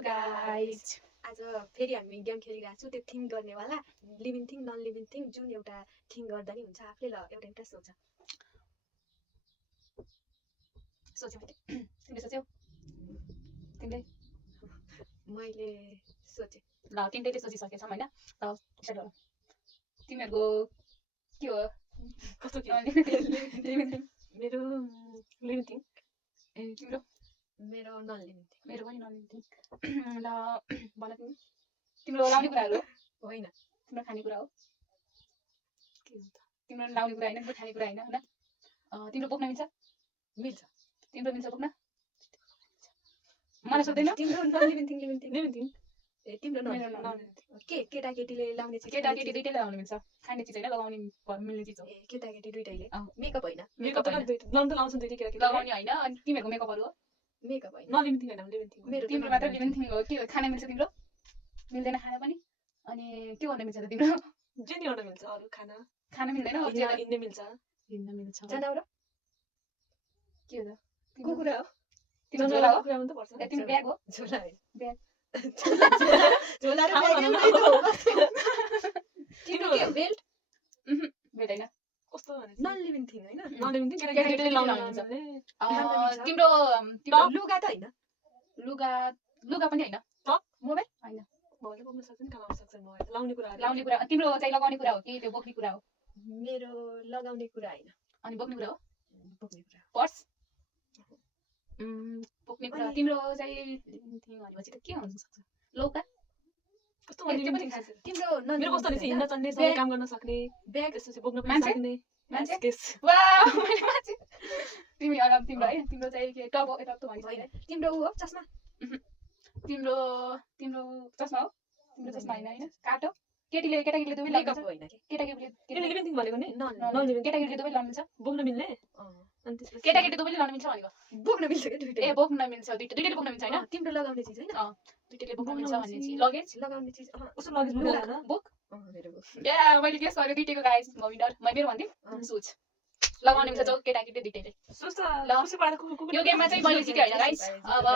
Guys आज फेरि हामी गेम खेलिरहेको छु त्यो थिङ गर्नेवाला living thing non living thing जुन एउटा थिङ गर्दा नि हुन्छ आफूले ल एउटा एउटा सोच सोच्यौ तिमीले सोच्यौ तिमीले मैले सोचे ल तिमीले सोचिसकेछौ हैन ल स्टार्ट गरौँ तिमीहरुको के हो कस्तो के लिभिङ थिङ मेरो लिभिङ थिङ ए तिम्रो मेरो नन लिभिङ थिङ मेरो पनि नन लिभिङ थिङ ल भन तिमी तिम्रो लाउने कुराहरु होइन तिम्रो खाने कुरा हो के हो त तिम्रो लाउने कुरा हैन तिम्रो खाने कुरा हैन हैन तिम्रो बोक्न मिल्छ मिल्छ तिम्रो मिल्छ बोक्न मलाई सोध्दैन तिम्रो non living thing living thing ए तिम्रो मेरो नन नन के केटाकेटीले लाउने चिज केटाकेटी दुईटैले लाउनु मिल्छ खाने चिज हैन लगाउने मिल्ने चिज हो ए केटाकेटी दुईटैले अँ। मेकअप होइन मेकअप हैन लाउन त लाउँछ दुईटै केटाकेटी लगाउने हैन अनि तिमीहरुको मेकअपहरु हो मेकअप होइन नन लिभिङ थिङ हैन लिभिङ थिङ मेरो तिम्रो मात्र लिभिङ थिङ हो के हो खाना मिल्छ तिम्रो मिल्दैन खाना पनि अनि के गर्न मिल्छ त तिम्रो जे नि गर्न मिल्छ अरु खाना खाना मिल्दैन हिँड्न मिल्छ हिँड्न मिल्छ जनावर के हो त कुकुरा हो तिम्रो झोला हो कुरा पनि त पर्छ ए तिम्रो ब्याग हो झोला होइन ब्याग झोला र ठाउँ ब्याग भनौँ न। एउटै हो तिम्रो के हो बेल्ट बेल्ट हैन कस्तो भने नन लिभिङ थिङ होइन नन लिभिङ थिङ केटाकेटीले केटाकेटीले लाउन लाउन मिल्छ मिल्छ। तिम्रो तिम्रो लुगा त होइन लुगा लुगा पनि हैन मोबाइल भले बोक्न सक्छ नि कमाउन सक्छ मोबाइल लाउने कुरा लाउने कुरा तिम्रो चाहिँ लगाउने कुरा हो कि त्यो बोक्ने कुरा हो मेरो लगाउने कुरा होइन अनि बोक्ने कुरा हो बोक्ने कुरा पर्स बोक्ने कुरा अनि- तिम्रो चाहिँ लिभिङ थिङ भनेपछि त के हुन सक्छ लौका कस्तो ए, त्यो लिभिङ पनि थिङ खान्छ। तिम्रो नन मेरो कस्तो रहेछ हिँड्न चल्ने सबै ब्याग- काम गर्न सक्ने ब्याग त्यसपछि बोक्न पनि मान्छे? सक्ने मान्छे? केस वाह मैले मान्छे तिमी अगाडि तिम्रो है तिम्रो चाहिँ के टप हो ए टप त भनिस् होइन होइन तिम्रो ऊ हो चस्मा तिम्रो तिम्रो चस्मा हो तिम्रो चस्मा हैन हैन काट हो केटाकेटीले दुवै मेकअप लाउनु होइन कि किन लिभिङ थिङ भनेको नि नन नन लिभिङ केटाकेटीले दुवै लाउनु मिल्छ बोक्न मिल्ने अँ। अनि त्यसपछि केटाकेटी दुवैले लाउनु मिल्छ भनेको बोक्न मिल्छ कि दुईटै ए बोक्न मिल्छ दुईटैले बोक्न मिल्छ हैन तिम्रो लगाउने चिज होइन दुईटैले बोक्न बोक्न मिल्छ भन्ने मिल्छ। चाहिँ लगेज लगाउने चिज कस्तो लगेज बोक्दैन बुक मेरो बोक या मैले गेस गरेको दुईटैको गाइस म विनर मेरो भन्दिम सुज लगाउने मिल्छ जो केटाकेटी दुईटैले सुस्त ल। खुसी पारेर कुकुर यो गेममा चाहिँ मैले जिते हैन गाइस अब